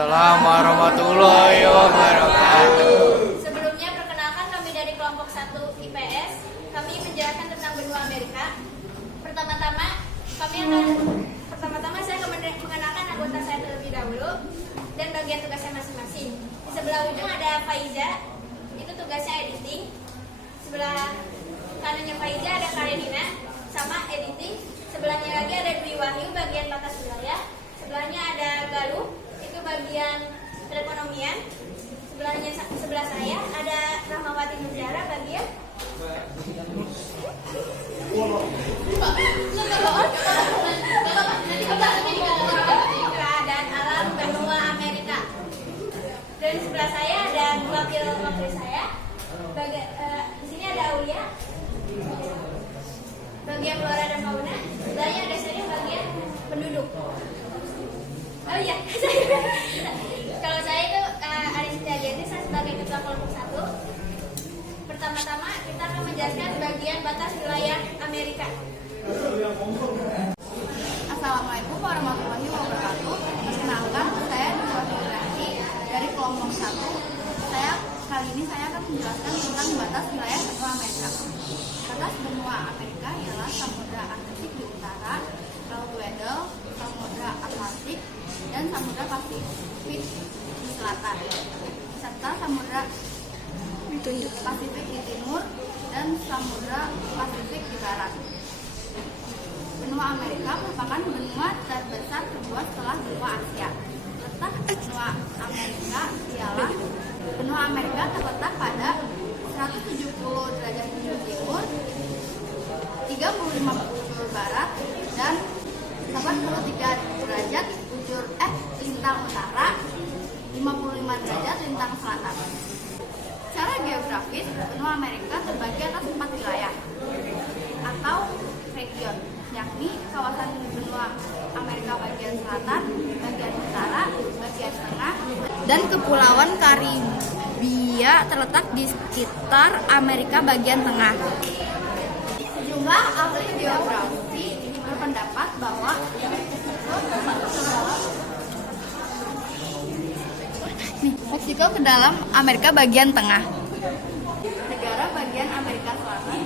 Waalaikumsalam warahmatullahi wabarakatuh. Sebelumnya perkenalkan kami dari kelompok 1 IPS. Kami menjelaskan tentang benua Amerika. Pertama-tama saya akan mengenalkan anggota saya terlebih dahulu dan bagian tugasnya masing-masing. Di sebelah ujung ada Faiza, itu tugasnya editing. Sebelah kanannya Faiza ada Karenina, sama editing. Sebelahnya lagi ada Dwi Wahyu, bagian batas wilayah. Sebelahnya ada Galuh, itu bagian perekonomian. Sebelah saya ada Rahmawati Nurjahra, bagian keadaan alam benua Amerika. Dan di sebelah saya ada wakil saya. Di sini ada Aulia, bagian flora dan fauna. Sebelahnya ada saya, bagian penduduk. Oh iya, kalau saya itu Aristia Dianti, saya sebagai ketua kelompok 1. Pertama-tama kita akan menjelaskan bagian batas wilayah Amerika. Assalamualaikum warahmatullahi wabarakatuh. Perkenalkan, saya Dianti dari kelompok 1. Kali ini saya akan menjelaskan tentang batas wilayah benua Amerika. Batas benua Amerika ialah Samudra Atlantik di utara, Laut Weddell, Samudra Atlantik, dan Samudra Pasifik di selatan, serta Samudra Pasifik di timur dan Samudra Pasifik di barat. Benua Amerika merupakan benua terbesar kedua setelah benua Asia. Letak benua Amerika ialah benua Amerika terletak pada 170 derajat timur, 35 bujur barat, dan 83 derajat lintang utara, 55 derajat lintang selatan. Secara geografis, benua Amerika terbagi atas 4 wilayah atau region, yakni kawasan benua Amerika bagian selatan, bagian utara, bagian tengah, dan kepulauan Karibia terletak di sekitar Amerika bagian tengah. Sejumlah ahli geografi berpendapat bahwa Meksiko ke dalam Amerika bagian tengah. Negara bagian Amerika Selatan.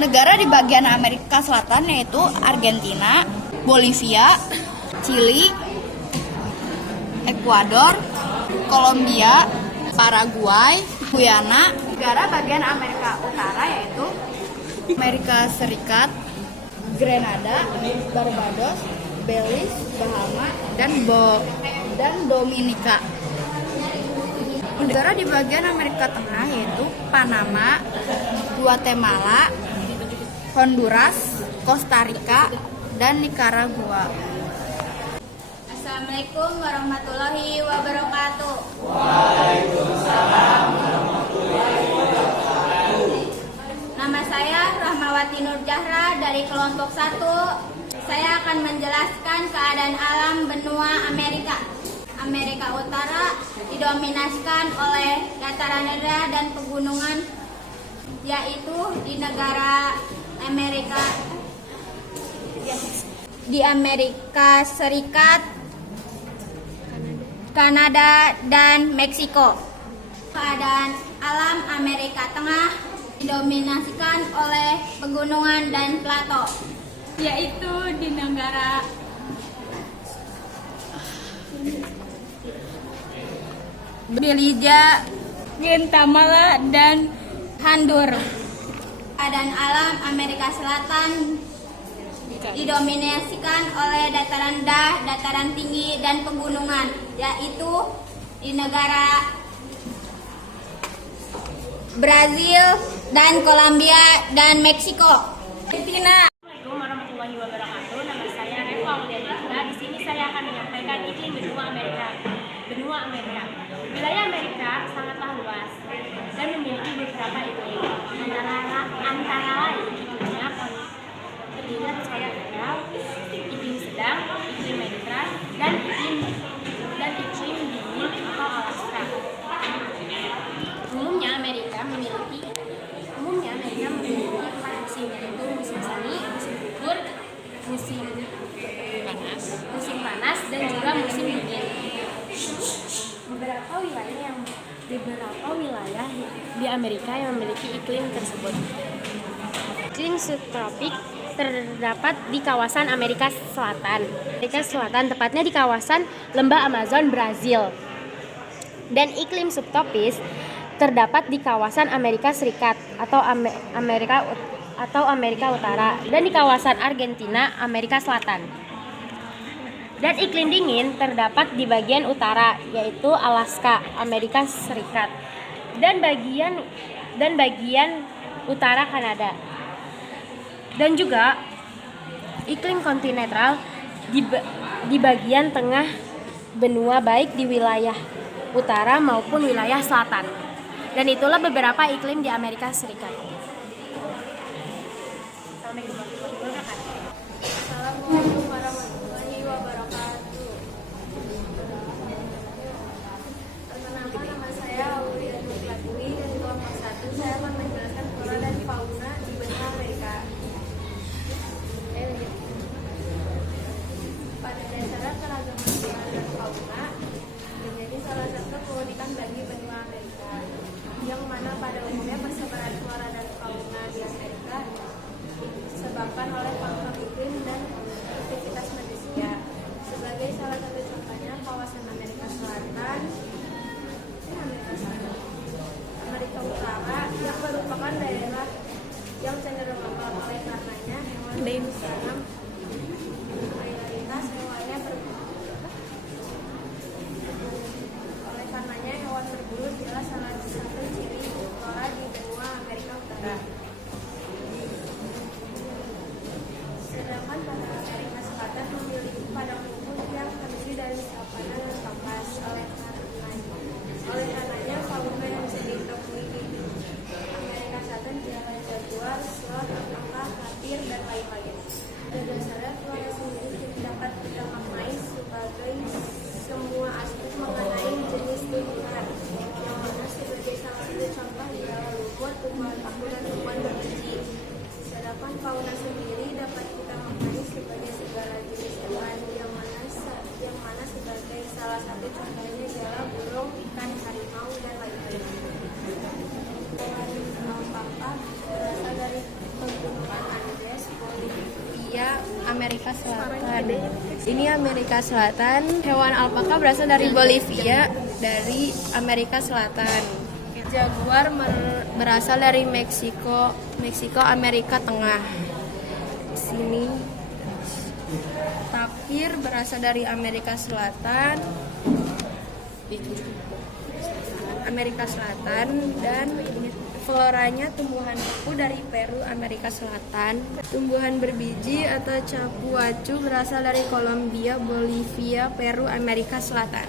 Negara di bagian Amerika Selatan yaitu Argentina, Bolivia, Chili, Ekuador, Kolombia, Paraguay, Guyana. Negara bagian Amerika Utara yaitu Amerika Serikat, Grenada, Barbados, Belize, Bahama, dan Dominika. Negara di bagian Amerika Tengah yaitu Panama, Guatemala, Honduras, Costa Rica, dan Nicaragua. Assalamualaikum warahmatullahi wabarakatuh. Waalaikumsalam warahmatullahi wabarakatuh. Nama saya Rahmawati Nurjahra dari kelompok 1. Saya akan menjelaskan keadaan alam benua Amerika. Amerika Utara didominasikan oleh dataran rendah dan pegunungan, yaitu di Amerika Serikat, Kanada, dan Meksiko. Keadaan alam Amerika Tengah didominasikan oleh pegunungan dan plato, yaitu di negara Belize, Guatemala, dan Honduras. Keadaan alam Amerika Selatan didominasikan oleh dataran rendah, dataran tinggi, dan pegunungan, yaitu di negara Brazil dan Kolombia dan Meksiko. Assalamualaikum warahmatullahi wabarakatuh. Nama saya Reva Aulianita. Di sini saya akan menyampaikan iklim benua Amerika. Wilayah Amerika sangatlah luas dan memiliki beberapa iklim. Antara lain iklimnya terdiri atas cahaya tunggal, iklim sedang, iklim mediterran, dan iklim dingin atau Alaska. Umumnya Amerika memiliki empat musim, yaitu musim semi, musim gugur, musim musim panas, dan juga musim dingin. Beberapa wilayah di Amerika yang memiliki iklim tersebut. Iklim subtropik terdapat di kawasan Amerika Selatan. Tepatnya di kawasan lembah Amazon, Brazil. Dan iklim subtropis terdapat di kawasan Amerika Serikat atau Amerika Utara, dan di kawasan Argentina, Amerika Selatan. Dan iklim dingin terdapat di bagian utara, yaitu Alaska, Amerika Serikat, dan bagian utara Kanada. Dan juga iklim kontinental di bagian tengah benua, baik di wilayah utara maupun wilayah selatan. Dan itulah beberapa iklim di Amerika Serikat. Assalamualaikum warahmatullahi wabarakatuh. Perkenalkan, nama saya Aulia Nurlatwi dari kelompok 1. Saya akan menjelaskan flora dan fauna di benua Amerika. Pada dasarnya keragaman flora dan fauna menjadi salah satu keunikan bagi benua Amerika, yang mana pada umumnya persebaran flora dan fauna di Amerika disebabkan oleh faktor iklim dan aktivitas manusia. Sebagai salah satu contohnya, kawasan Amerika Selatan, Amerika Utara yang merupakan daerah yang cenderung lokal. Oleh karenanya hewan di sana mayoritas hewannya oleh karenanya hewan berbulu adalah salah satu ciri flora di benua Amerika Utara. Sedangkan pada Amerika Selatan memiliki padang rumput yang terdiri dari savana dan pampas. Oleh karenanya fauna yang bisa ditemui di Amerika Selatan adalah jaguar, sloth, alpaka, tapir, dan lain-lain. Pada dasarnya flora sendiri dapat kita maknai sebagai semua aspek mengenai jenis tumbuhan, yang mana sebagai salah satu contoh adalah lumpur, tumbuhan paku, dan tumbuhan berbiji. Sedangkan fauna sendiri dapat kita maknai sebagai segala jenis hewan, yang mana sebagai salah satu contohnya adalah burung, ikan, harimau, dan lain-lain. Hewan alpaka berasal dari pegunungan Andes, Bolivia, Amerika Selatan. Ini Amerika Selatan. Hewan alpaka berasal dari Bolivia, dari Amerika Selatan. Jaguar berasal dari Meksiko, Amerika Tengah. Sini. Tapir berasal dari Amerika Selatan, dan floranya tumbuhan paku dari Peru, Amerika Selatan. Tumbuhan berbiji atau capuacu berasal dari Kolombia, Bolivia, Peru, Amerika Selatan.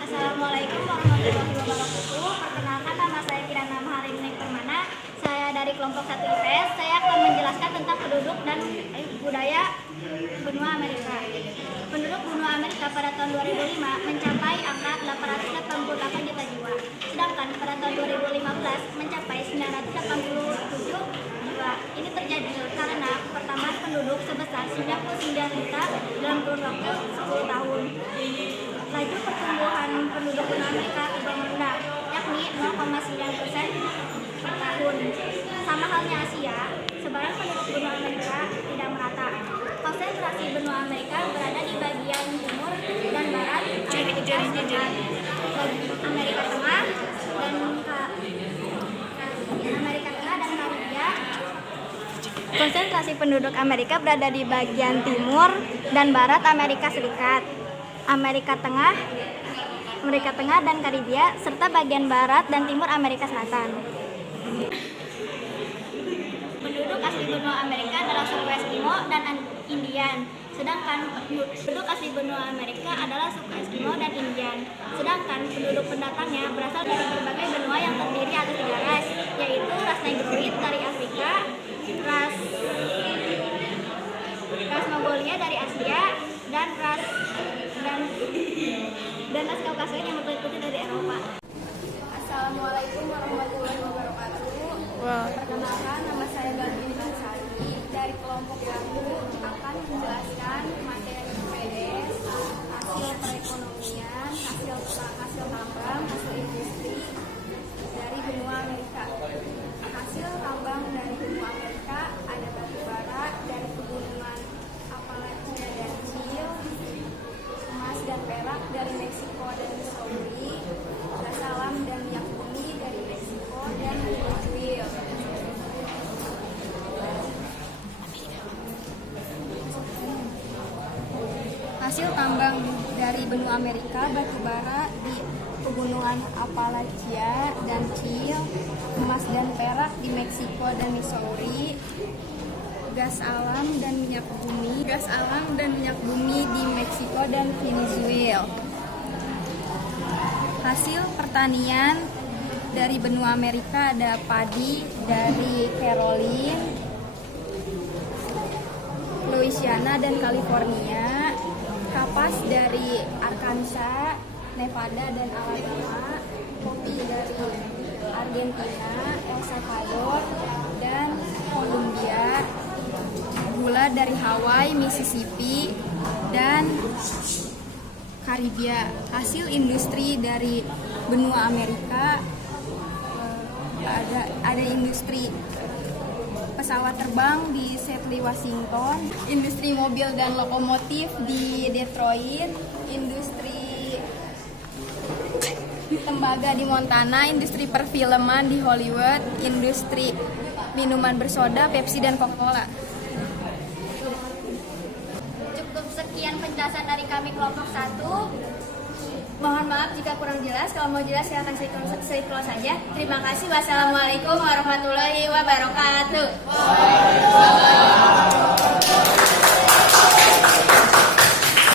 Assalamualaikum warahmatullahi wabarakatuh. Perkenalkan, nama saya Kirana Maharini Permana. Saya dari kelompok 1 IPS. Saya akan menjelaskan tentang penduduk dan budaya benua Amerika. Penduduk benua Amerika pada tahun 2005 mencapai angka 888 juta jiwa. Sedangkan pada tahun 2015 mencapai 987 jiwa. Ini terjadi karena pertambahan penduduk sebesar 99 juta dalam kurun waktu 10 tahun. Laju pertumbuhan penduduk benua Amerika terbilang rendah, yakni 0,9% per tahun. Sama halnya Asia, sebaran penduduk benua Amerika tidak merata. Konsentrasi benua Amerika berada di bagian timur dan barat, Amerika Tengah dan Karibia. Konsentrasi penduduk Amerika berada di bagian timur dan barat Amerika Serikat, Amerika Tengah dan Karibia, serta bagian barat dan timur Amerika Selatan. Penduduk asli benua Amerika adalah suku Eskimo dan Indian. Sedangkan penduduk asli benua Amerika adalah suku Eskimo dan Indian. Sedangkan penduduk pendatangnya berasal dari berbagai benua yang terdiri atas 3 ras, yaitu ras Negroid dari Afrika, ras Mongolia dari Asia, dan ras Kaukasus yang mengikuti dari Eropa. Assalamualaikum warahmatullahi wabarakatuh. Perkenalkan, nama saya Galvin Bansari. hasil tambang, hasil industri dari benua Amerika. Hasil tambang dari benua Amerika ada batu bara dari pegunungan Appalachia dan Chile, emas dan perak dari Meksiko dan Missouri, gas alam dan minyak bumi dari Meksiko dan Venezuela. Hasil tambang dari benua Amerika, batu bara di pegunungan Appalachia dan Chile, emas dan perak di Meksiko dan Missouri, gas alam dan minyak bumi di Meksiko dan Venezuela. Hasil pertanian dari benua Amerika ada padi dari Caroline, Louisiana dan California, kapas dari Arkansas, Nevada dan Alabama, kopi dari Argentina, El Salvador dan Colombia, gula dari Hawaii, Mississippi dan Karibia. Hasil industri dari benua Amerika ada industri pesawat terbang di Seattle, Washington, industri mobil dan lokomotif di Detroit, industri tembaga di Montana, industri perfilman di Hollywood, industri minuman bersoda, Pepsi dan Coca-Cola. Cukup sekian penjelasan dari kami kelompok 1. Mohon maaf jika kurang jelas. Kalau mau jelas silahkan saya close saja. Terima kasih. Wassalamualaikum warahmatullahi wabarakatuh.